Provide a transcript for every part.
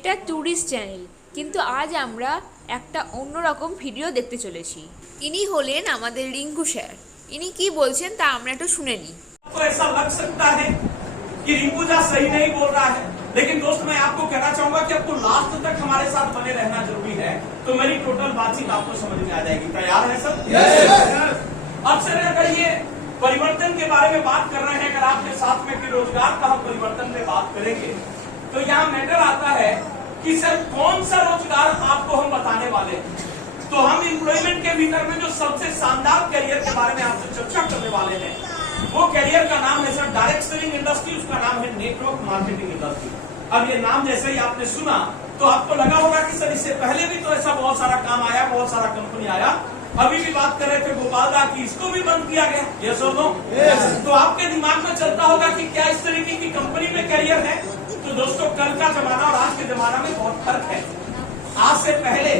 এটা tourist channel, কিন্তু আজ আমরা একটা অন্যরকম ভিডিও দেখতে চলেছি। ইনি হলেন আমাদের রিঙ্কু স্যার। ইনি কি বলছেন তা আমরা একটু শুনে নিই। तो ऐसा लग सकता है कि रिंकू जा सही नहीं बोल रहा है, लेकिन दोस्त मैं आपको कहना चाहूंगा कि आपको लास्ट तक हमारे साथ बने रहना जरूरी है, तो मेरी टोटल बातचीत आपको समझ में आ जाएगी। तैयार है सब? अक्सर अगर ये परिवर्तन के बारे में बात कर रहे हैं, अगर आपके साथ में कि रोजगार का हम परिवर्तन में बात करेंगे, तो यहाँ मैटर आता है कि सर कौन सा रोजगार आपको हम बताने वाले हैं। तो हम एम्प्लॉयमेंट के भीतर में जो सबसे शानदार करियर के बारे में आपसे चर्चा करने वाले हैं, वो करियर का नाम है सर डायरेक्ट सेलिंग इंडस्ट्री। उसका नाम है नेटवर्क मार्केटिंग इंडस्ट्री। अब ये नाम जैसे ही आपने सुना तो आपको लगा होगा कि सर इससे पहले भी तो ऐसा बहुत सारा काम आया, बहुत सारा कंपनी आया। अभी भी बात कर रहे थे गोपाल दा की इसको भी बंद किया गया, यस और नो? तो आपके दिमाग में चलता होगा कि क्या इस तरीके की कंपनी में करियर है? तो दोस्तों कल का जमाना और आज के जमाना में बहुत फर्क है। आज से पहले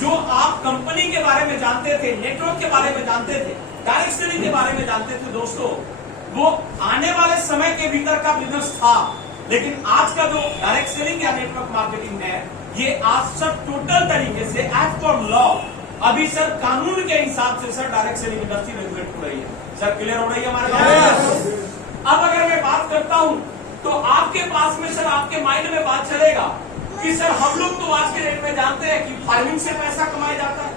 जो आप कंपनी के बारे में जानते थे, नेटवर्क के बारे में जानते थे, डायरेक्ट सेलिंग के बारे में जानते थे दोस्तों, वो आने वाले समय के भीतर का बिजनेस था। लेकिन आज का जो डायरेक्ट सेलिंग या नेटवर्क मार्केटिंग है, ये आज सर टोटल तरीके से एज पर लॉ अभी सर कानून के हिसाब से sir direct selling industry regulate हो रही है। सर क्लियर हो रही है हमारे पास? अब अगर मैं बात करता हूं तो आपके पास में सर आपके माइंड में बात चलेगा कि सर हम लोग तो आज के डेट में जानते हैं कि फार्मिंग से पैसा कमाया जाता है,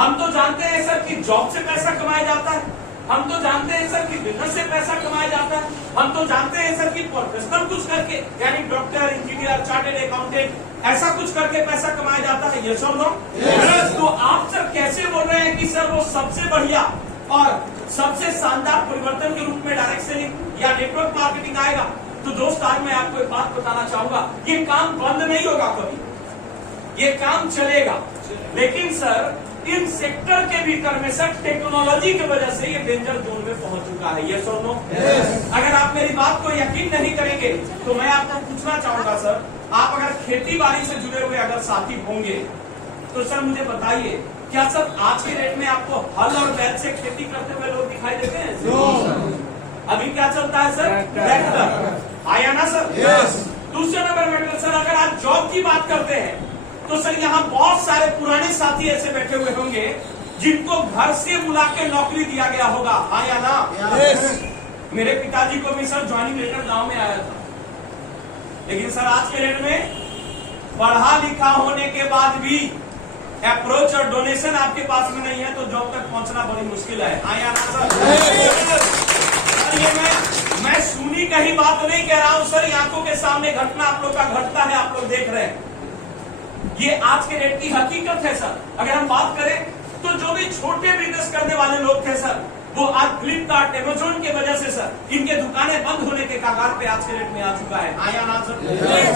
हम तो जानते हैं सर कि जॉब से पैसा कमाया जाता है, हम तो जानते हैं सर कि बिजनेस से पैसा कमाया जाता है, हम तो जानते हैं सर कि प्रोफेशनल कुछ करके यानी डॉक्टर, इंजीनियर, चार्टेड अकाउंटेंट ऐसा कुछ करके पैसा कमाया जाता है, यस और नो? तो आप सर कैसे बोल रहे हैं कि सर वो सबसे बढ़िया और सबसे शानदार परिवर्तन के रूप में डायरेक्ट सेलिंग या नेटवर्क मार्केटिंग आएगा? तो दोस्त आज मैं आपको एक बात बताना चाहूंगा, ये काम बंद नहीं होगा कभी, ये काम चलेगा। लेकिन सर इन सेक्टर के भीतर में सर टेक्नोलॉजी की वजह से ये डेंजर जोन में पहुंच चुका है, यस और नो? अगर आप मेरी बात को यकीन नहीं करेंगे तो मैं आपको पूछना चाहूंगा सर, आप अगर खेती बाड़ी से जुड़े हुए अगर साथी होंगे तो सर मुझे बताइए, क्या सर आज के डेट में आपको हल और बैल से खेती करते हुए लोग दिखाई देते हैं? अभी क्या चलता है सर? ट्रैक्टर आया ना सर? दूसरे नंबर में सर अगर आज जॉब की बात करते हैं तो सर यहाँ बहुत सारे पुराने साथी ऐसे बैठे हुए होंगे जिनको घर से बुला के नौकरी दिया गया होगा, हाँ या ना? मेरे पिताजी को भी सर ज्वाइनिंग लेटर गांव में आया था, लेकिन सर आज के डेट में पढ़ा लिखा होने के बाद भी अप्रोच और डोनेशन आपके पास में नहीं है तो जॉब तक पहुंचना बड़ी मुश्किल है, हाँ या ना सर? ये मैं सुनी कहीं बात नहीं कह रहा हूं सर, आंखों के सामने घटना आप लोग का घटता है, आप लोग देख रहे हैं। ये आज के डेट की हकीकत है सर। अगर हम बात करें तो जो भी छोटे बिजनेस करने वाले लोग थे सर, वो आज फ्लिपकार्ट, अमेजोन की वजह से सर इनके दुकानें बंद होने के कगार पे आज के डेट में आ चुका है, आया ना सर?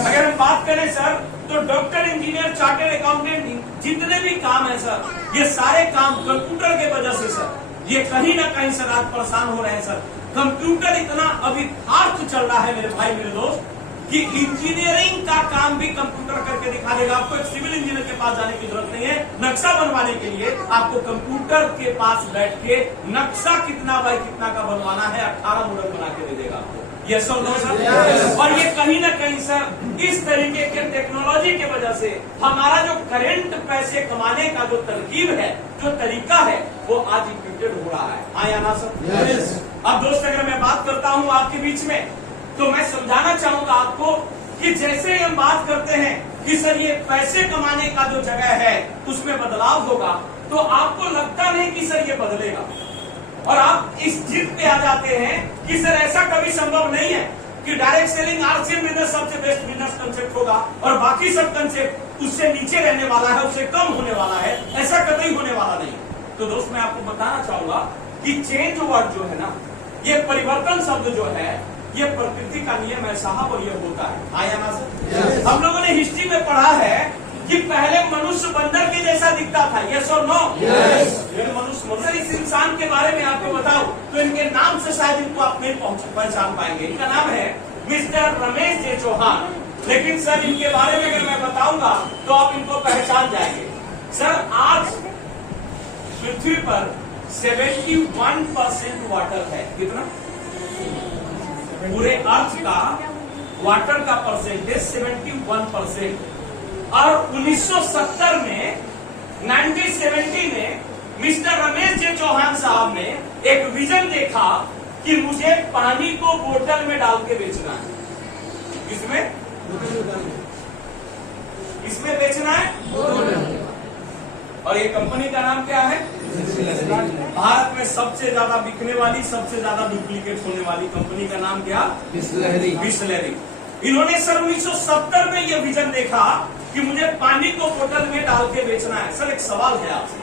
अगर हम बात करें सर तो डॉक्टर, इंजीनियर, चार्टेड अकाउंटेंट जितने भी काम है सर, ये सारे काम कंप्यूटर के वजह से सर ये कहीं ना कहीं सर आज परेशान हो रहे हैं सर। कंप्यूटर इतना अभी फास्ट चल रहा है मेरे भाई मेरे दोस्त कि इंजीनियरिंग का काम भी कंप्यूटर करके दिखा देगा। आपको एक सिविल इंजीनियर के पास जाने की जरूरत नहीं है, नक्शा बनवाने के लिए आपको कंप्यूटर के पास बैठ के नक्शा कितना बाय कितना का बनवाना है 18 मॉडल बना के दे देगा आपको, ये सब नो सर? और ये कहीं ना कहीं सर इस तरीके के टेक्नोलॉजी की वजह से हमारा जो करंट पैसे कमाने का जो तरकीब है, जो तरीका है, वो आज इम्प्लीमेंटेड हो रहा है, आया ना सर? अब दोस्त अगर मैं बात करता हूँ आपके बीच में तो मैं समझाना चाहूंगा आपको कि जैसे हम बात करते हैं कि सर ये पैसे कमाने का जो जगह है उसमें बदलाव होगा, तो आपको लगता नहीं कि सर ये बदलेगा और आप इस जिद पे आ जाते हैं कि सर ऐसा कभी संभव नहीं है कि डायरेक्ट सेलिंग आरसीएम बिजनेस सबसे बेस्ट बिजनेस कंसेप्ट होगा और बाकी सब कंसेप्ट उससे नीचे रहने वाला है, उससे कम होने वाला है, ऐसा कतई होने वाला नहीं। तो दोस्त मैं आपको बताना चाहूंगा कि चेंज वर्ड जो है ना, ये परिवर्तन शब्द जो है, ये प्रकृति का नियम है साहब और ये होता है, आया ना सर? हम लोगों ने हिस्ट्री में पढ़ा है कि पहले मनुष्य बंदर के जैसा दिखता था, यस और नो? मनुष्य इस इंसान के बारे में आपको बताओ तो इनके नाम से शायद इनको आप नहीं पहचान पाएंगे। इनका नाम है मिस्टर रमेश जे चौहान, लेकिन सर इनके बारे में अगर मैं बताऊंगा तो आप इनको पहचान जाएंगे। सर आज पृथ्वी पर 71% वाटर है, कितना? पूरे अर्थ का वाटर का परसेंटेज 71%। और 1970 में 1970 में मिस्टर रमेश जे चौहान साहब ने एक विजन देखा कि मुझे पानी को बोतल में डाल के बेचना है। इसमें बेचना है। और ये कंपनी का नाम क्या है? भारत में सबसे ज्यादा बिकने वाली, सबसे ज्यादा डुप्लीकेट होने वाली कंपनी का नाम क्या? बिसलेरी। इन्होंने सन 1970 में यह विजन देखा कि मुझे पानी को बोतल में डाल के बेचना है। सर एक सवाल है आपसे,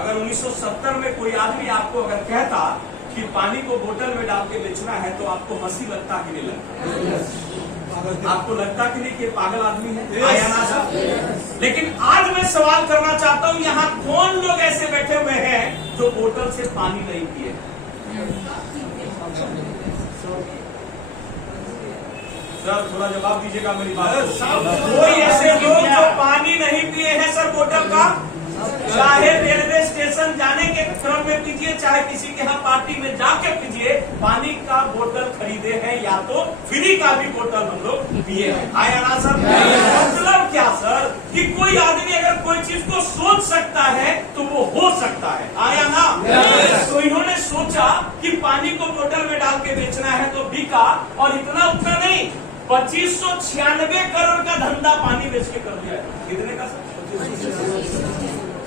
अगर 1970 में कोई आदमी आपको अगर कहता कि पानी को बोतल में डाल के बेचना है तो आपको हंसी लगता कि नहीं लगता? आपको लगता कि नहीं कि पागल आदमी है? आया ना सर? लेकिन आज मैं सवाल करना चाहता हूं, यहाँ कौन लोग ऐसे बैठे हुए हैं जो बोतल से पानी नहीं पिए? सर थोड़ा जवाब दीजिएगा मेरी बात। कोई ऐसे लोग जो पानी नहीं पिए हैं सर बोतल का? चाहे रेलवे स्टेशन जाने के क्रम में पीजिए, चाहे किसी के यहाँ पार्टी में जाके पीजिए, पानी का बोतल खरीदे हैं या तो फ्री का भी बोतल हम लोग पिए हैं। आया ना सर? मतलब क्या सर कि कोई आदमी अगर कोई चीज को सोच सकता है तो वो हो सकता है। आया ना? तो इन्होंने सोचा कि पानी को बोतल में डाल के बेचना है तो बिका, और इतना उतना नहीं, 2596 करोड़ का धंधा पानी बेच के कर दिया है। कितने का सर?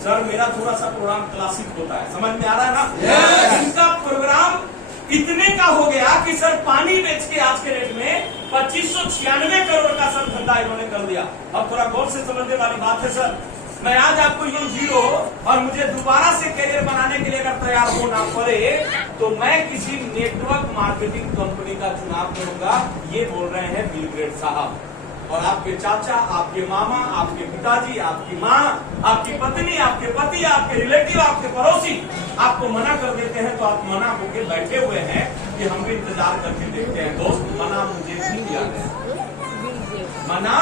सर मेरा थोड़ा सा प्रोग्राम क्लासिक होता है, समझ में आ रहा है ना? इनका प्रोग्राम इतने का हो गया कि सर पानी बेच के आज के रेट में 2596 करोड़ का सर धंधा इन्होंने कर दिया। अब थोड़ा गौर से समझने वाली बात है सर, मैं आज आपको यूं जीरो और मुझे दोबारा से करियर बनाने के लिए अगर तैयार होना पड़े तो मैं किसी नेटवर्क मार्केटिंग कंपनी का चुनाव करूंगा। ये बोल रहे हैं बिल गेट्स साहब। और आपके चाचा, आपके मामा, आपके पिताजी, आपकी माँ, आपकी पत्नी, आपके पति, आपके रिलेटिव, आपके पड़ोसी आपको मना कर देते हैं तो आप मना होके बैठे हुए हैं कि हम भी इंतजार करके देखते हैं। दोस्त मना मुझे भी किया गया, मना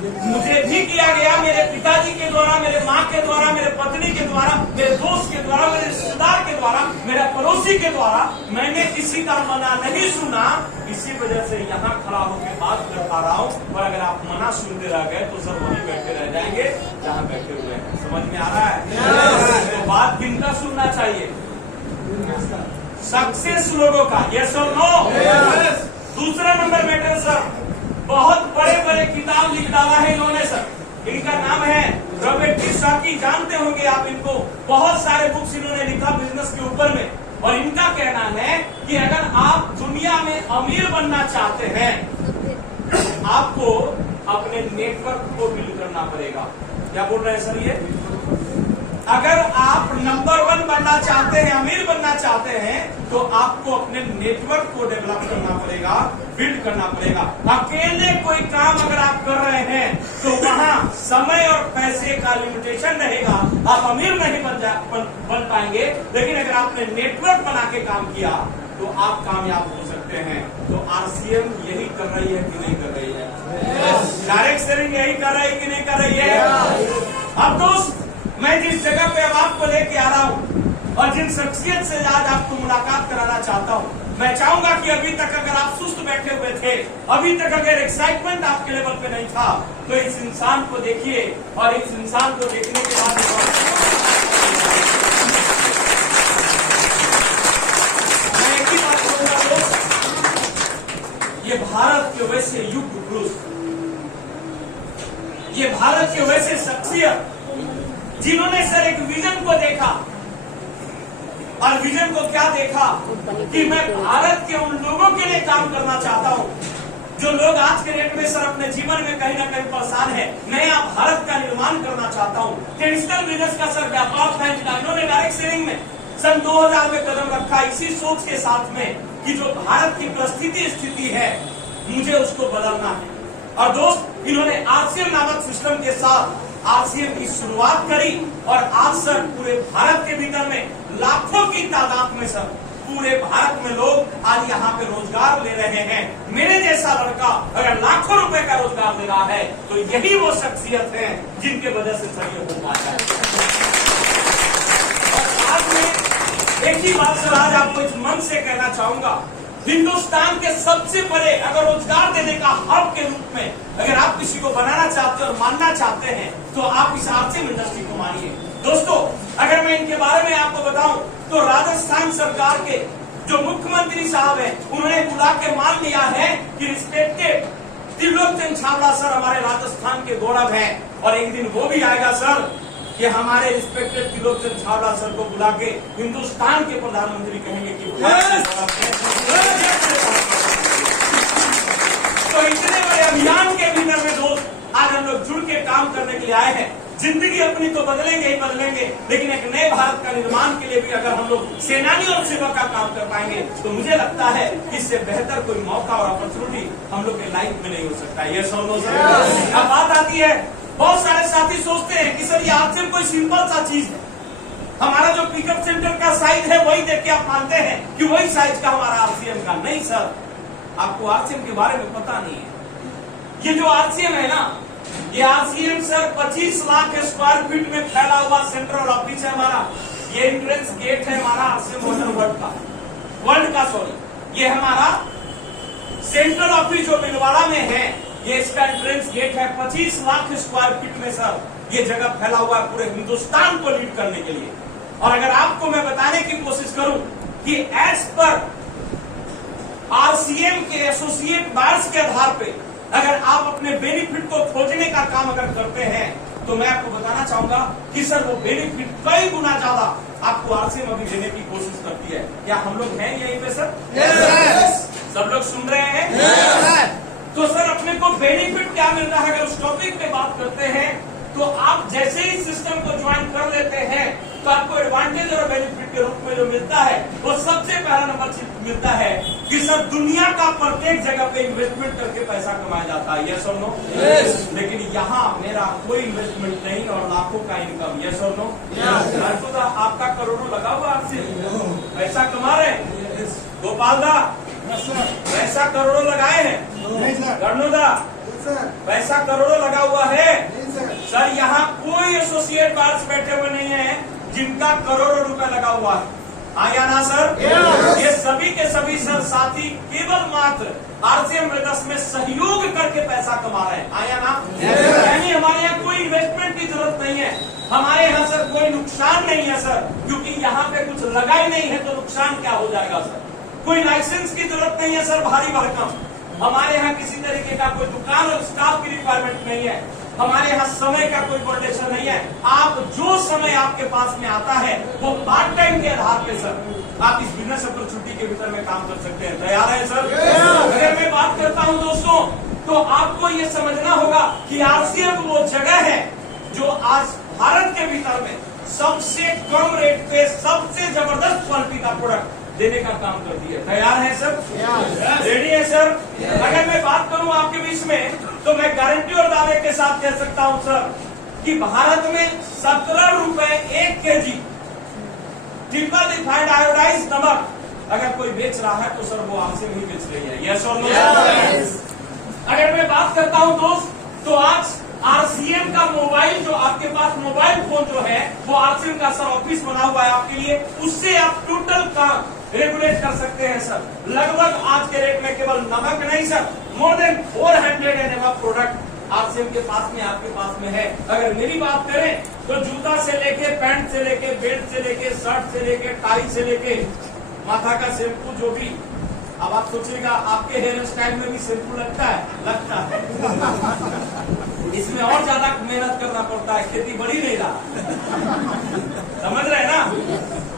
मुझे भी किया गया, मेरे पिताजी के द्वारा, मेरे माँ के द्वारा, मेरे पत्नी के द्वारा, मेरे दोस्त के द्वारा, मेरे रिश्तेदार के द्वारा, मेरे पड़ोसी के द्वारा। मैंने किसी का मना नहीं सुना, इसी वजह से यहाँ खड़ा होकर बात कर पा रहा हूँ। और अगर आप मना सुनते रह गए तो सब वहीं बैठे रह जाएंगे जहाँ बैठे हुए हैं। समझ में आ रहा है? तो बात किनका सुनना चाहिए? सक्सेस लोगों का। यस और नो? दूसरा नंबर मैटर सर, बहुत बड़े बड़े किताब लिख डाला है इन्होंने सर। इनका नाम है रॉबर्ट कियोसाकी, जानते होंगे आप इनको। बहुत सारे बुक्स इन्होंने लिखा बिजनेस के ऊपर में। और इनका कहना है कि अगर आप दुनिया में अमीर बनना चाहते हैं आपको अपने नेटवर्क को बिल्ड करना पड़ेगा। क्या बोल रहे हैं सर ये? अगर आप नंबर 1 बनना चाहते हैं, अमीर बनना चाहते हैं तो आपको अपने नेटवर्क को डेवलप करना पड़ेगा, बिल्ड करना पड़ेगा। अकेले कोई काम अगर आप कर रहे हैं तो वहां समय और पैसे का लिमिटेशन रहेगा, आप अमीर नहीं बन पाएंगे। लेकिन अगर आपने नेटवर्क बना के काम किया तो आप कामयाब हो सकते हैं। तो आरसीएम यही कर रही है कि नहीं कर रही है? डायरेक्ट सेलिंग यही कर रही है कि नहीं कर रही है? अब दोस्त मैं जिस जगह पे अब आपको लेके आ रहा हूँ और जिन शख्सियत से आज आपको मुलाकात कराना चाहता हूँ, मैं चाहूंगा कि अभी तक अगर आप सुस्त बैठे हुए थे, अभी तक अगर एक्साइटमेंट आपके लेवल पे नहीं था, तो इस इंसान को देखिए। और इस इंसान को देखने के बाद मैं एक ही बात कहूंगा दोस्त, ये भारत के वैसे युग पुरुष, ये भारत के वैसे शख्सियत जिन्होंने सर एक विजन को देखा। और विजन को क्या देखा कि मैं भारत के उन लोगों के लिए काम करना चाहता हूं जो लोग आज के डेट में सर अपने जीवन में कहीं ना कहीं परेशान है। नया भारत का निर्माण करना चाहता हूं। ट्रेडिशनल बिजनेस का सर व्यापार था, इन्होंने डायरेक्ट सेलिंग में सन 2000 में कदम रखा, इसी सोच के साथ में कि जो भारत की परिस्थिति स्थिति है मुझे उसको बदलना है। और दोस्त इन्होंने आरसीएम नामक सिस्टम के साथ आरसीएम की शुरुआत करी। और आज सर पूरे भारत के भीतर में लाखों की तादाद में सर पूरे भारत में लोग आज यहाँ पे रोजगार ले रहे हैं। मेरे जैसा लड़का अगर लाखों रुपए का रोजगार ले रहा है तो यही वो शख्सियत है जिनके वजह से सर ये हो पाता है। और आज मैं एक ही बात सर आज आपको इस मन से कहना चाहूंगा हिंदुस्तान के सबसे बड़े अगर रोजगार देने का हब के रूप में अगर आप किसी को बनाना चाहते हैं और मानना चाहते हैं तो आप इस आरसीएम इंडस्ट्री को मानिए। दोस्तों, अगर मैं इनके बारे में आपको बताऊं तो राजस्थान सरकार के जो मुख्यमंत्री साहब हैं उन्होंने बुला के मान लिया है कि रिस्पेक्टेड त्रिलोकचंद छावला सर हमारे राजस्थान के गौरव हैं, और एक दिन वो भी आएगा सर कि हमारे रिस्पेक्टेड त्रिलोकचंद छावला सर को बुला के हिंदुस्तान के प्रधानमंत्री कहेंगे कि तो इतने बड़े अभियान के भीतर में दोस्त आज हम लोग जुड़ के काम करने के लिए आए हैं। जिंदगी अपनी तो बदलेंगे ही बदलेंगे, लेकिन एक नए भारत का निर्माण के लिए भी अगर हम लोग सेनानी और सेवक का काम कर पाएंगे तो मुझे लगता है कि इससे बेहतर कोई मौका और अपॉर्चुनिटी हम लोग के लाइफ में नहीं हो सकता। ये सुनो सर, अब बात आती है, बहुत सारे साथी सोचते हैं कि सर ये आरसीएम कोई सिंपल सा चीज है, हमारा जो पिकअप सेंटर का साइज है वही देख के आप मानते हैं कि वही साइज का हमारा आरसीएम का। नहीं सर, आपको आरसीएम के बारे में पता नहीं है। ये जो आरसीएम है ना, ये RCM sir 25 lakh square feet में फैला हुआ सेंट्रल ऑफिस है हमारा। ये एंट्रेंस गेट है हमारा आरसीएम वर्ल्ड का सॉरी, ये हमारा सेंट्रल ऑफिस जो भिलवाड़ा में है, ये इसका एंट्रेंस गेट है। 25 लाख स्क्वायर फीट में सर ये जगह फैला हुआ है पूरे हिंदुस्तान को लीड करने के लिए। और अगर आपको मैं बताने की कोशिश करूं कि एज पर आरसीएम के एसोसिएट बायर्स के आधार पे अगर आप अपने बेनिफिट को खोजने का काम अगर करते हैं तो मैं आपको बताना चाहूंगा कि सर वो बेनिफिट कई गुना ज्यादा आपको आरसीएम अभी देने की कोशिश करती है। क्या हम लोग हैं यहीं पे सर? yes. सब लोग सुन रहे हैं? yes. तो सर अपने को बेनिफिट क्या मिल रहा है, अगर उस टॉपिक पे बात करते हैं तो आप जैसे ही सिस्टम को ज्वाइन कर लेते हैं तो आपको एडवांटेज और बेनिफिट के रूप में जो मिलता है वो सबसे पहला नंबर मिलता है कि सर दुनिया का प्रत्येक जगह पे इन्वेस्टमेंट करके पैसा कमाया जाता है। यस और नो? लेकिन यहाँ मेरा कोई इन्वेस्टमेंट नहीं और लाखों का इनकम। यस और नो? आपका करोड़ों लगा हुआ आपसे पैसा कमा रहे हैं। गोपाल दा पैसा करोड़ों लगाए हैं। गर्णोदा पैसा करोड़ों लगा हुआ है। सर यहाँ कोई एसोसिएट बायर्स बैठे हुए नहीं है जिनका करोड़ों रुपए लगा हुआ है। आया ना सर? ये सभी के सभी सर साथी केवल मात्र आरसीएम ब्रदर्स में सहयोग करके पैसा कमा रहे हैं। आया ना? यानी हमारे यहाँ कोई इन्वेस्टमेंट की जरूरत नहीं है, हमारे यहाँ सर कोई नुकसान नहीं है सर, क्योंकि यहाँ पे कुछ लगा ही नहीं है तो नुकसान क्या हो जाएगा सर। कोई लाइसेंस की जरूरत नहीं है सर भारी भरकम, हमारे यहाँ किसी तरीके का कोई दुकान और स्टाफ की रिक्वायरमेंट नहीं है, हमारे यहाँ समय का कोई कंडीशन नहीं है। आप जो समय आपके पास में आता है वो पार्ट टाइम के आधार पे सर आप इस बिजनेस अपॉर्चुनिटी के भीतर में काम कर सकते हैं। तैयार है सर? अगर मैं बात करता हूँ दोस्तों तो आपको ये समझना होगा कि आरसीएम वो जगह है जो आज भारत के भीतर में सबसे कम रेट पे सबसे जबरदस्त क्वालिटी का प्रोडक्ट देने का काम करती है। तैयार है सर? रेडी है सर? अगर मैं बात करूं आपके बीच में तो मैं गारंटी और दावे के साथ कह सकता हूं सर कि भारत में 17 रुपए 1 केजी ट्रिपल रिफाइंड आयोडाइज नमक अगर कोई बेच रहा है तो सर वो आरसीएम ही बेच रही है। यस और नो? अगर मैं बात करता हूं दोस्त तो आज आरसीएम का मोबाइल जो आपके पास मोबाइल फोन जो है वो आरसीएम का सर ऑफिस बना हुआ है आपके लिए, उससे आप टोटल काम रेगुलेट कर सकते हैं सर। लगभग आज के रेट में केवल नमक नहीं sir, more than 400 and above product RCM के पास में आपके पास में है। अगर मेरी बात करें तो जूता से लेके पैंट से लेके बेल्ट से लेके शर्ट से लेके टाई से लेके माथा का शैम्पू जो भी, अब आप सोचिएगा आपके हेयर स्टाइल में भी शैम्पू लगता है इसमें और ज्यादा मेहनत करना पड़ता है, खेती बढ़ी नहीं रहा समझ रहे हैं ना?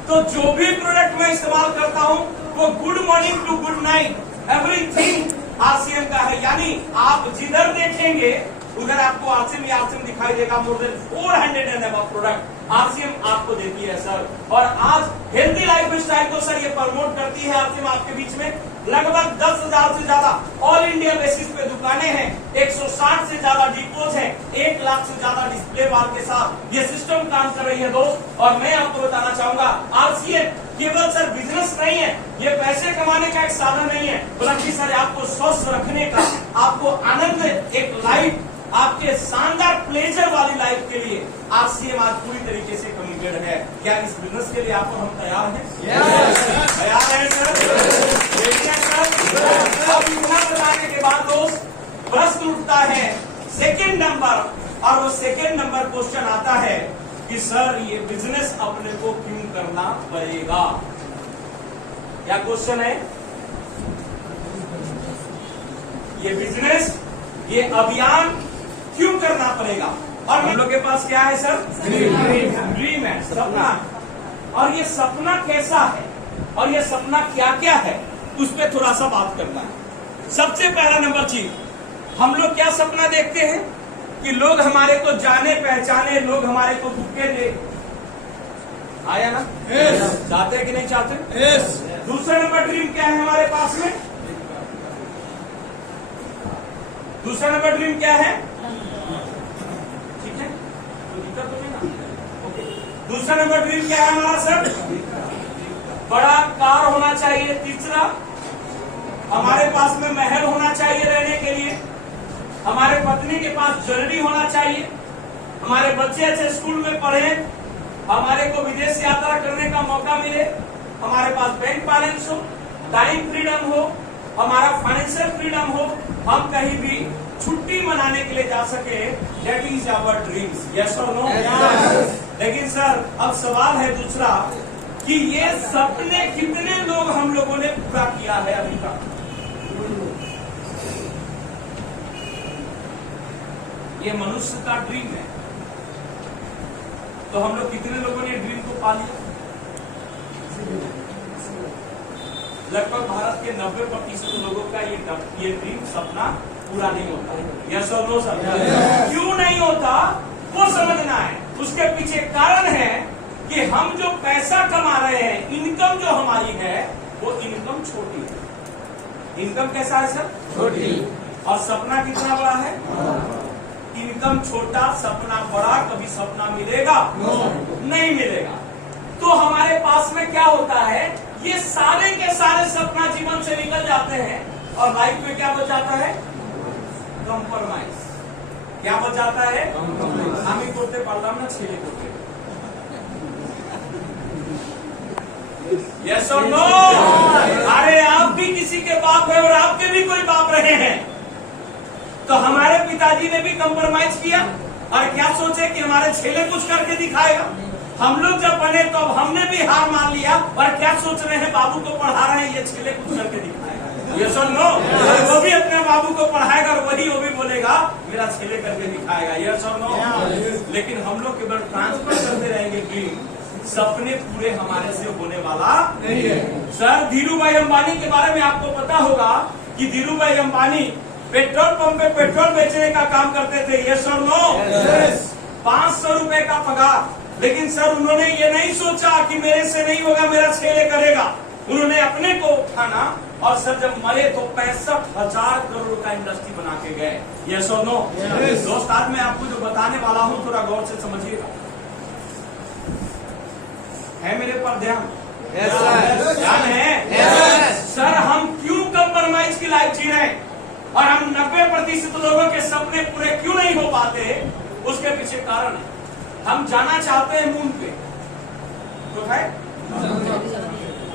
तो जो भी प्रोडक्ट मैं इस्तेमाल करता हूं वो good morning to good night everything RCM का है। यानी आप जिधर देखेंगे उधर आपको आरसीएम दिखाई देगा। More than 400 and above product RCM आपको देती है सर। और आज हेल्दी लाइफ स्टाइल को सर ये प्रमोट करती है आरसीएम आपके बीच में। लगभग 10,000 से ज्यादा ऑल इंडिया बेसिस पे दुकानें हैं, 160 से ज्यादा डिपोज हैं, 1 लाख से ज्यादा डिस्प्ले वाल के साथ ये सिस्टम काम कर रही है दोस्त। और मैं आपको बताना चाहूंगा आरसीएम केवल सर बिजनेस नहीं है, ये पैसे कमाने का एक साधन नहीं है, बल्कि सर आपको स्वस्थ रखने का, आपको आनंद एक लाइफ, आपके शानदार प्लेजर वाली लाइफ के लिए आरसीएम आज पूरी तरीके से कमिटेड है। क्या इस बिजनेस के लिए आपको हम तैयार हैं? तैयार हैं सर? अब इतना बताने के बाद दोस्त प्रश्न उठता है सेकंड नंबर, और वो सेकंड नंबर क्वेश्चन आता है कि सर ये बिजनेस अपने को क्यों करना पड़ेगा। क्या क्वेश्चन है? ये बिजनेस, ये अभियान क्यों करना पड़ेगा? और हम लोग के पास क्या है सर? ड्रीम है, सपना। और ये सपना कैसा है और ये सपना क्या क्या है, उस पर थोड़ा सा बात करना है। सबसे पहला नंबर चीज, हम लोग क्या सपना देखते हैं कि लोग हमारे को जाने पहचाने, लोग हमारे को बुके दे। आया ना? चाहते हैं कि नहीं चाहते? दूसरा नंबर ड्रीम क्या है हमारे पास में? दूसरा नंबर ड्रीम क्या है? ठीक है, कोई दिक्कत तो नहीं ना? ओके। दूसरा नंबर ड्रीम क्या है हमारा सर? बड़ा कार होना चाहिए। तीसरा, हमारे पास में महल होना चाहिए रहने के लिए। हमारे पत्नी के पास ज्वेलरी होना चाहिए। हमारे बच्चे अच्छे स्कूल में पढ़े, हमारे को विदेश यात्रा करने का मौका मिले, हमारे पास बैंक बैलेंस हो, टाइम फ्रीडम हो, हमारा फाइनेंशियल फ्रीडम हो, हम कहीं भी छुट्टी मनाने के लिए जा सके। That is our dreams. Yes और नो? लेकिन सर अब सवाल है दूसरा कि ये सपने कितने लोग हम लोगों ने पूरा किया है अभी तक? ये मनुष्य का ड्रीम है, तो हम लोग कितने लोगों ने ड्रीम को पा लिया? लगभग भारत के 90% लोगों का ये ड्रीम सपना पूरा नहीं होता। यस और नो सर? क्यों नहीं होता वो समझना है। उसके पीछे कारण है कि हम जो पैसा कमा रहे हैं, इनकम जो हमारी है, वो इनकम छोटी है। इनकम कैसा है सर? छोटी। और सपना कितना बड़ा है? इनकम छोटा, सपना बड़ा। कभी सपना मिलेगा? नहीं मिलेगा। तो हमारे पास में क्या होता है, ये सारे के सारे सपना जीवन से निकल जाते हैं और लाइफ में क्या बच जाता है? कॉम्प्रोमाइज। क्या बच जाता है? हम ही करते पारलाम ना, छेले करते। यस और नो? अरे आप भी किसी के बाप है और आपके भी कोई बाप रहे हैं। तो हमारे पिताजी ने भी कॉम्प्रोमाइज किया और क्या सोचे कि हमारे छेले कुछ करके दिखाएगा। हम लोग जब बने तो हमने भी हार मान लिया और क्या सोच रहे हैं, बाबू को पढ़ा रहे हैं, ये छेले कुछ करके दिखाएगा। ये सुन लो, वो भी अपने बाबू को पढ़ाएगा और वही वो भी बोलेगा मेरा छेले करके दिखाएगा। ये सुन लो। लेकिन हम लोग केवल ट्रांसफर करते रहेंगे ड्रीम, सपने पूरे हमारे से होने वाला नहीं है। सर धीरू भाई अंबानी के बारे में आपको पता होगा कि धीरू भाई अंबानी पेट्रोल पंप पे पेट्रोल बेचने का काम करते थे। ये सर नो? 500 रुपए का पगार। लेकिन सर उन्होंने ये नहीं सोचा कि मेरे से नहीं होगा, मेरा छेले करेगा। उन्होंने अपने को उठाना और सर जब मरे तो 65,000 करोड़ का इंडस्ट्री बना के गए। ये सर नो? दोस्त आज मैं आपको जो बताने वाला हूँ थोड़ा गौर से समझिएगा। है मेरे पर ध्यान? ध्यान है? सर हम क्यों कंप्रोमाइज की लाइफ जी रहे हैं और हम 90% लोगों के सपने पूरे क्यों नहीं हो पाते? उसके पीछे कारण है, हम जाना चाहते हैं मून पे, तो है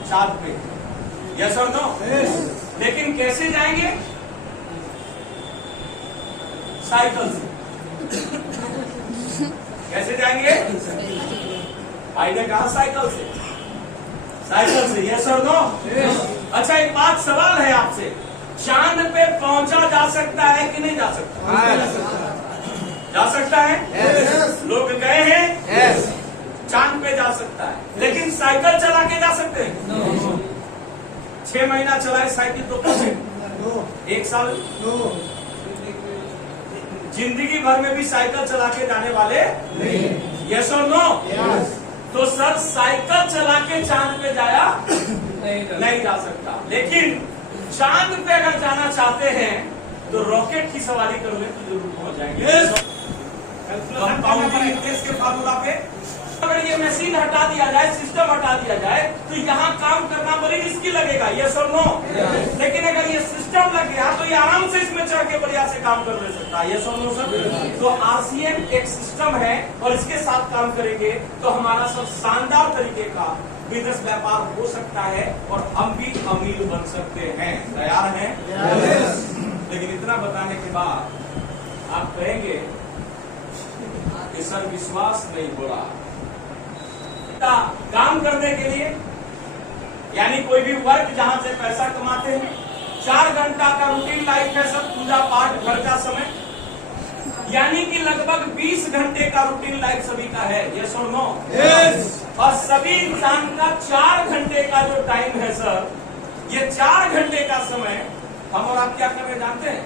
चांद पे। यस और नो? लेकिन कैसे जाएंगे? साइकिल से। कैसे जाएंगे? भाई ने कहा साइकिल से। साइकिल से। यस और नो? अच्छा एक बात सवाल है आपसे, चांद पे पहुंचा जा सकता है कि नहीं जा सकता? जा सकता है? लोग गए हैं? चांद पे जा सकता है, लेकिन साइकिल चला के जा सकते हैं? 6 महीना चलाए साइकिल तो पहुंचे। 1 साल? जिंदगी भर में भी साइकिल चला के जाने वाले नहीं। यस और नो? तो सर साइकिल चला के चांद पे जाया नहीं जा सकता, लेकिन चांद पे अगर जाना चाहते हैं तो रॉकेट की सवारी करोगे तो जरूर पहुंच जाएंगे। कंपाउंडिंग इंटरेस्ट के फार्मूला पे अगर ये मशीन हटा दिया जाए, सिस्टम हटा दिया जाए, तो यहाँ काम करना बड़ी रिस्की लगेगा। ये सब नो? लेकिन अगर ये सिस्टम लग गया तो ये आराम से इसमें चढ़ के बढ़िया से काम कर ले सकता है। ये सब नो सर? तो RCM एक सिस्टम है और इसके साथ काम करेंगे तो हमारा सब शानदार तरीके का बिजनेस व्यापार हो सकता है और हम भी अमीर बन सकते हैं। तैयार हैं? लेकिन इतना बताने के बाद आप कहेंगे कि सर विश्वास नहीं हो रहा। काम करने के लिए यानी कोई भी वर्क जहां से पैसा कमाते हैं, 4 घंटा का रूटीन लाइफ है सर, पूजा पाठ घर का समय, यानी कि लगभग 20 घंटे का रूटीन लाइफ सभी का है। यस और नो? और सभी इंसान का 4 घंटे का जो टाइम है सर, ये 4 घंटे का समय हम और आप क्या कर रहे जानते हैं?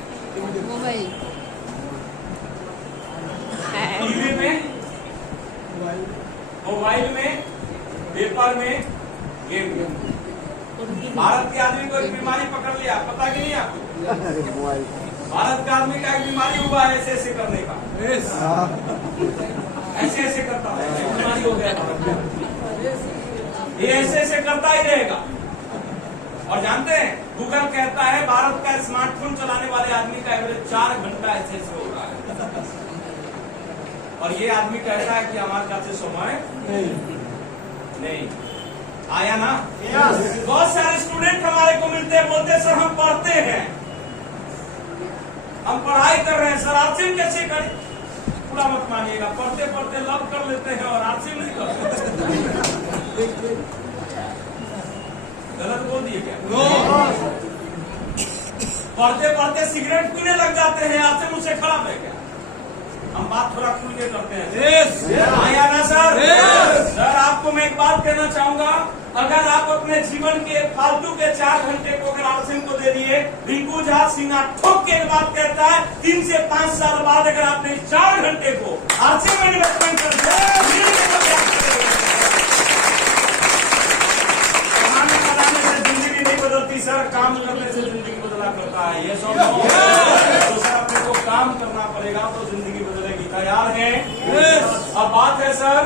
टीवी में, मोबाइल में, पेपर में, गेम में। भारत के आदमी को एक बीमारी पकड़ लिया, पता कि नहीं आपको? भारत का आदमी का एक बीमारी हुआ है ऐसे ऐसे करने का, ऐसे ऐसे करता है, बीमारी हो गया ये ऐसे ऐसे करता ही रहेगा। और जानते हैं गूगल कहता है भारत का स्मार्टफोन चलाने वाले आदमी का एवरेज 4 घंटा ऐसे ऐसे हो रहा है, और ये आदमी कहता है कि हमारे पास से समय नहीं आया ना। बहुत सारे स्टूडेंट हमारे को मिलते हैं, बोलते हैं सर हम पढ़ते हैं, हम पढ़ाई कर रहे हैं सर, आर्सिम कैसे करें? पूरा मत मानिएगा, पढ़ते पढ़ते लव कर लेते हैं और आर्सिम नहीं करते। गलत बोल दिए क्या? पढ़ते पढ़ते सिगरेट पीने लग जाते हैं, आर्सिम उससे खराब है क्या? हम बात थोड़ा खुल के करते हैं। आया ना सर? सर आपको मैं एक बात कहना चाहूंगा, अगर आप अपने जीवन के फालतू के 4 घंटे को अगर आर्सिम को दे दिए, रिंकू झा सीना ठोक के बात कहता है 3 से 5 साल बाद अगर आपने 4 घंटे को आर्सिम में इन्वेस्टमेंट कर दिया, कमाने बनाने से जिंदगी नहीं बदलती सर, काम करने से जिंदगी बदला करता है। ये सब तो सर अपने को काम करना पड़ेगा तो जिंदगी बदलेगी। तैयार है? अब बात है सर,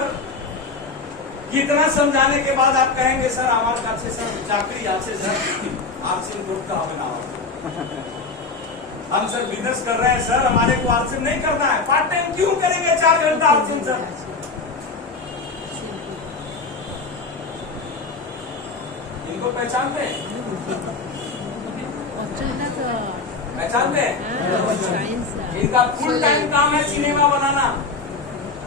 कितना समझाने के बाद आप कहेंगे सर हमारे काछ से सर चाकरी आपसे सर आर्सिम ग्रुप का हमें नाम, हम सर बिजनेस कर रहे हैं सर, हमारे को आर्सिम नहीं करना है, पार्ट टाइम क्यों करेंगे 4 घंटा आर्सिम सर? इनको पहचानते हैं? पहचानते हैं? इनका फुल टाइम काम है सिनेमा बनाना,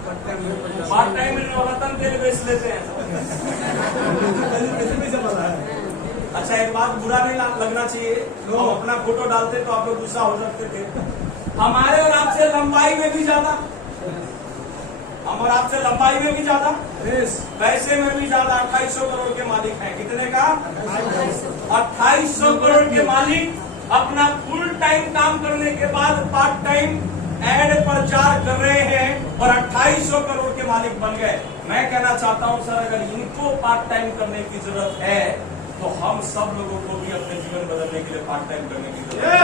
पार्ट टाइम में रतन तेल बेच लेते हैं। अच्छा एक बात बुरा नहीं लगना चाहिए, हम अपना फोटो डालते तो आप लोग गुस्सा हो सकते थे, हमारे और आपसे लंबाई में भी ज्यादा, हम और आपसे लंबाई में भी ज्यादा, पैसे में भी ज्यादा 2800 करोड़ के मालिक हैं। कितने का? 2800 करोड़ के मालिक अपना फुल टाइम काम करने के बाद पार्ट टाइम एड प्रचार कर रहे हैं और 2800 करोड़ के मालिक बन गए। मैं कहना चाहता हूं सर अगर इनको पार्ट टाइम करने की जरूरत है तो हम सब लोगों को भी अपने जीवन बदलने के लिए पार्ट टाइम करने की जरूरत है।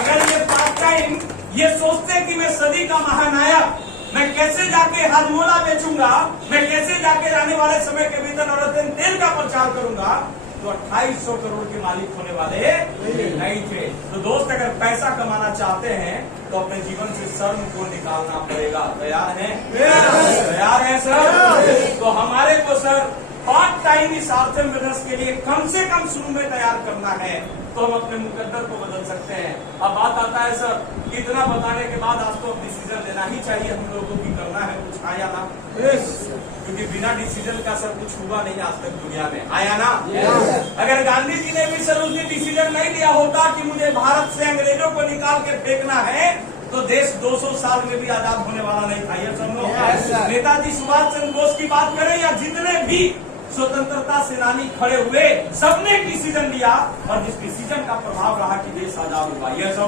अगर ये पार्ट टाइम ये सोचते कि मैं सदी का महानायक, मैं कैसे जाके हाजमोला बेचूंगा, मैं कैसे जाके आने वाले समय के भीतर नवरत्न तेल का प्रचार करूंगा, तो 2800 करोड़ के मालिक होने वाले नहीं थे। तो दोस्त अगर पैसा कमाना चाहते हैं तो अपने जीवन से शर्म को निकालना पड़ेगा। तैयार हैं? तैयार हैं सर? तो हमारे को सर पार्ट टाइम इस आर्थिक बिजनेस के लिए कम से कम शुरू में तैयार करना है तो हम अपने मुकद्दर को बदल सकते हैं। अब बात आता है सर इतना बताने के बाद आज तो डिसीजन लेना ही चाहिए हम लोगों को, करना है कुछ आया ना, क्योंकि बिना डिसीजन का सर कुछ हुआ नहीं आज तक दुनिया में, आया ना। अगर गांधी जी ने भी सर उसने डिसीजन नहीं लिया होता कि मुझे भारत से अंग्रेजों को निकाल के फेंकना है तो देश 200 साल में भी आजाद होने वाला नहीं था। ये सब लोग नेताजी सुभाष चंद्र बोस की बात करें या जितने भी स्वतंत्रता सेनानी खड़े हुए सबने डिसीजन लिया और जिस डिसीजन का प्रभाव रहा कि देश आजाद हुआ। यह सब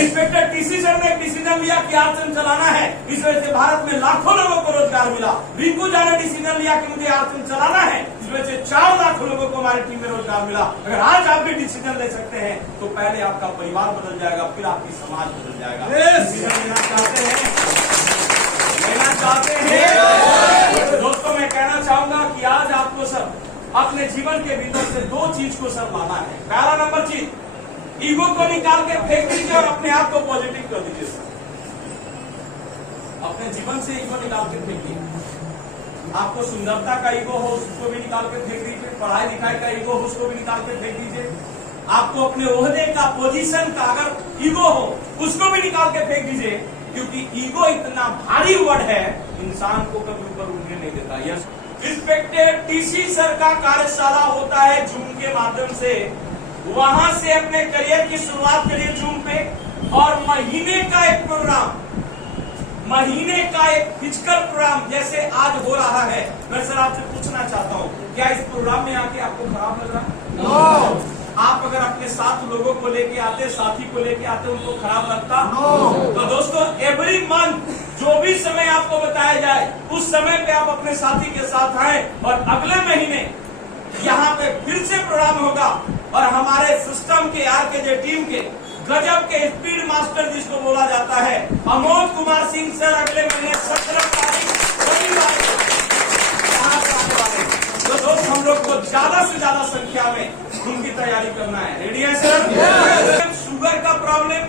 इंस्पेक्टर डिसीजन ने डिसीजन लिया कि आर्सिम चलाना है, इस वजह से भारत में लाखों लोगों को रोजगार मिला। रिंकू झा ने डिसीजन लिया कि मुझे आर्सिम चलाना है, इस वजह से 4 लाख लोगों को हमारी टीम में रोजगार मिला। अगर आज आप भी डिसीजन ले सकते हैं तो पहले आपका परिवार बदल जाएगा, फिर आपकी समाज बदल जाएगा। डिसीजन लेना चाहते हैं दोस्तों, मैं कहना चाहूंगा कि आज आपको सब अपने जीवन के भीतर से 2 चीज को सब लाना है। पहला नंबर चीज, ईगो को निकाल के फेंक दीजिए और अपने आप को पॉजिटिव कर दीजिए सर। अपने जीवन से ईगो निकाल के फेंकिए। आपको सुंदरता का ईगो हो उसको भी निकाल के फेंक दीजिए, पढ़ाई लिखाई का ईगो हो उसको भी निकाल के फेंक दीजिए, आपको अपने ओहदे का पोजीशन का अगर ईगो हो उसको भी निकाल के फेंक दीजिए, क्योंकि ईगो इतना भारी वर्ड है इंसान को कभी ऊपर उठने नहीं देता। यस रिस्पेक्टेड टीसी सर का कार्यशाला होता है जूम के माध्यम से, वहां से अपने करियर की शुरुआत करिए जूम पे, और महीने का एक प्रोग्राम, महीने का एक फिजिकल प्रोग्राम जैसे आज हो रहा है। मैं सर आपसे पूछना चाहता हूँ, क्या इस प्रोग्राम में आके आपको खराब लग रहा है? नो। आप अगर अपने साथ लोगों को लेके आते, साथी को लेके आते, उनको खराब लगता? नो। तो दोस्तों एवरी मंथ जो भी समय आपको बताया जाए उस समय पे आप अपने साथी के साथ आए, और अगले महीने यहाँ पे फिर से प्रोग्राम होगा, और हमारे सिस्टम के आरकेजे टीम के गजब के स्पीड मास्टर जिसको बोला जाता है अमोद कुमार सिंह सर अगले महीने 17 तारीख रविवार यहाँ से आने वाले। तो दोस्त हम लोग को ज्यादा से ज्यादा संख्या में उनकी तैयारी करना है। रेडी है सर? शुगर का प्रॉब्लम,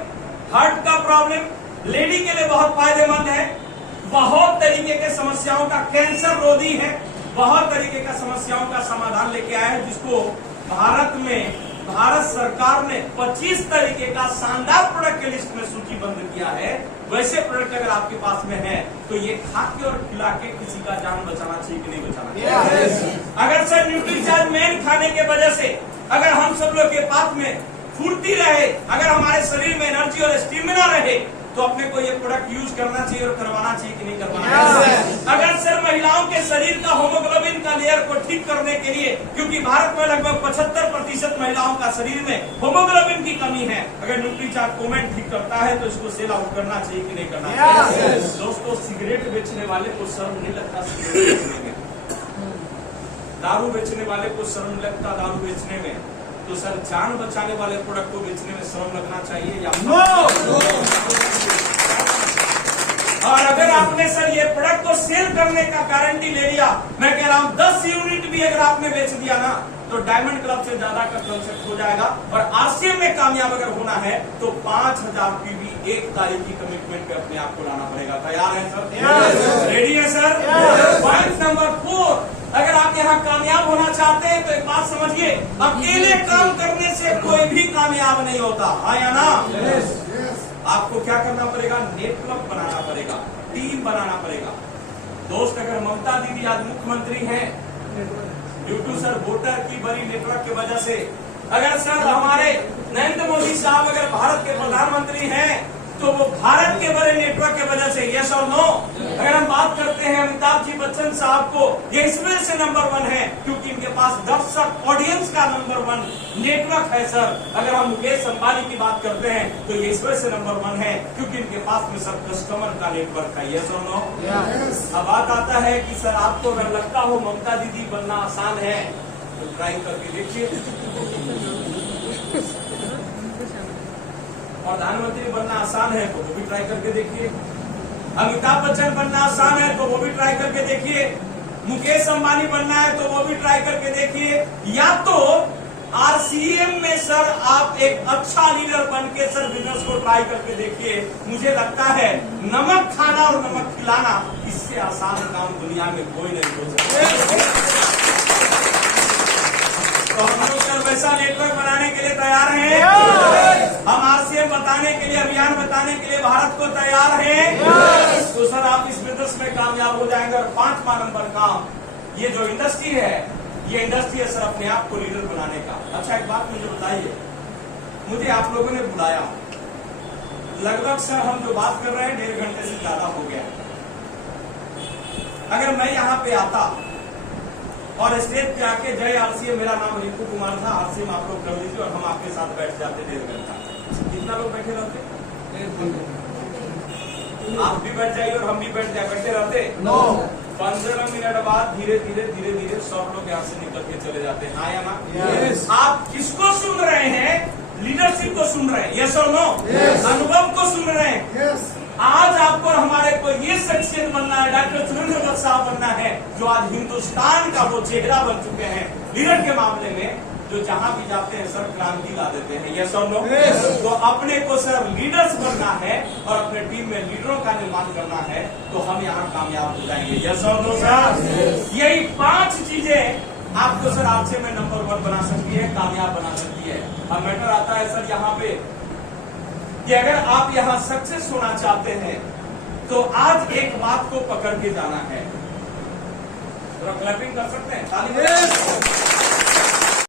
हार्ट का प्रॉब्लम लेडी के लिए बहुत फायदेमंद है, बहुत तरीके के समस्याओं का, कैंसर रोधी है, बहुत तरीके का समस्याओं का समाधान लेके आया है, जिसको भारत सरकार ने 25 तरीके का शानदार प्रोडक्ट के लिस्ट में सूचीबद्ध किया है। वैसे प्रोडक्ट अगर आपके पास में है तो ये खा के और खिला के किसी का जान बचाना चाहिए कि नहीं बचाना चाहिए? अगर सर न्यूट्रीचार्ज मेन खाने के वजह से अगर हम सब लोग के पास में फुर्ती रहे, अगर हमारे शरीर में एनर्जी और स्टेमिना रहे, तो अपने को ये प्रोडक्ट यूज करना चाहिए और करवाना चाहिए कि नहीं करवाना चाहिए? अगर सर महिलाओं के शरीर का होमोग्लोबिन का लेयर को ठीक करने के लिए, क्योंकि भारत में लगभग 75% महिलाओं का शरीर में होमोग्लोबिन की कमी है, अगर न्यूट्रीचार्ज कोमेंट ठीक करता है तो इसको सेल आउट करना चाहिए कि नहीं करना चाहिए? दोस्तों सिगरेट बेचने वाले को शर्म नहीं लगता सिगरेट बेचने में, दारू बेचने वाले को शर्म लगता दारू बेचने में, तो सर जान बचाने वाले प्रोडक्ट को बेचने में शर्म लगना चाहिए या नो? और अगर आपने सर ये प्रोडक्ट को सेल करने का गारंटी ले लिया, मैं कह रहा हूं 10 यूनिट भी अगर आपने बेच दिया ना, तो डायमंड क्लब से ज्यादा का कंसेप्ट हो जाएगा। और आरसीएम में कामयाब अगर होना है तो 5000 पीवी 1 तारीख की कमिटमेंट पे अपने आप को लाना पड़ेगा। तैयार है सर? रेडी है सर? पॉइंट नंबर 4, अगर आप यहाँ कामयाब होना चाहते हैं तो एक बात समझिए, अकेले काम करने से कोई भी कामयाब नहीं होता, हाँ या ना? आपको क्या करना पड़ेगा? नेटवर्क बनाना पड़ेगा, टीम बनाना पड़ेगा। दोस्त अगर ममता दीदी आज मुख्यमंत्री हैं ड्यू टू सर वोटर की बड़ी नेटवर्क की वजह से, अगर सर हमारे नरेंद्र मोदी साहब अगर भारत के प्रधानमंत्री हैं तो वो भारत के बड़े नेटवर्क की वजह से, यस और नो? अगर हम बात करते हैं अमिताभ जी बच्चन साहब को, ये इस वजह से नंबर 1 है क्योंकि इनके पास दर्शक ऑडियंस का नंबर 1 नेटवर्क है सर। अगर हम मुकेश अंबानी की बात करते हैं तो ये इस वजह से नंबर 1 है क्योंकि इनके पास में सर कस्टमर का नेटवर्क है, यस और नो? अब बात आता है कि सर आपको अगर लगता हो ममता दीदी बनना आसान है तो ट्राई करके देखिए, प्रधानमंत्री बनना आसान है तो वो भी ट्राई करके देखिए, अमिताभ बच्चन बनना आसान है तो वो भी ट्राई करके देखिए, मुकेश अंबानी बनना है तो वो भी ट्राई करके देखिए, या तो आरसीएम में सर आप एक अच्छा लीडर बन के सर बिजनेस को ट्राई करके देखिए। मुझे लगता है नमक खाना और नमक खिलाना इससे आसान काम दुनिया में कोई नहीं हो सकता। तो हम लोग सर वैसा नेटवर्क बनाने के लिए तैयार हैं, हम आरसीएम बताने के लिए, अभियान बताने के लिए भारत को तैयार हैं। तो सर आप इस बिजनेस में कामयाब हो जाएंगे। और 5वां नंबर काम, ये जो इंडस्ट्री है, ये इंडस्ट्री है सर अपने आप को लीडर बनाने का। अच्छा एक बात मुझे बताइए, मुझे आप लोगों ने बुलाया, लगभग सर हम जो बात कर रहे हैं 1.5 घंटे से ज्यादा हो गया। अगर मैं यहाँ पे आता और स्टेज पे आके जय आरसीएम, मेरा नाम रिंकू कुमार था, आरसीएम आप लोग कर लीजिए, और हम आपके साथ बैठ जाते 1.5 घंटा, कितना लोग बैठे रहते? आप भी बैठ जाइए और हम भी बैठ रहते? नो। 15 मिनट बाद धीरे धीरे सब लोग यहाँ से निकल के चले जाते हैं, हाँ या ना? Yes. आप किसको सुन रहे हैं? लीडरशिप को सुन रहे हैं, यस और नो? अनुभव को सुन रहे हैं। Yes. आज आपको हमारे को ये शख्सियत बनना है, डॉक्टर सुरेंद्र साहब बनना है, जो आज हिंदुस्तान का वो चेहरा बन चुके हैं लीडर के मामले में। जो जहां भी जाते हैं सर क्रांति ला देते हैं। यस और नो? तो अपने को सर लीडर्स बनना है और अपने टीम में लीडरों का निर्माण करना है, तो हम यहाँ कामयाब हो जाएंगे। यस और नो सर? यही 5 चीजें आपको सर आज से मैं नंबर 1 बना सकती है, कामयाब बना सकती है। अब मैटर आता है सर यहाँ पे कि अगर आप यहाँ सक्सेस होना चाहते हैं तो आज एक बात को पकड़ के जाना है। तो क्लैपिंग कर सकते हैं, ताली बजाएं।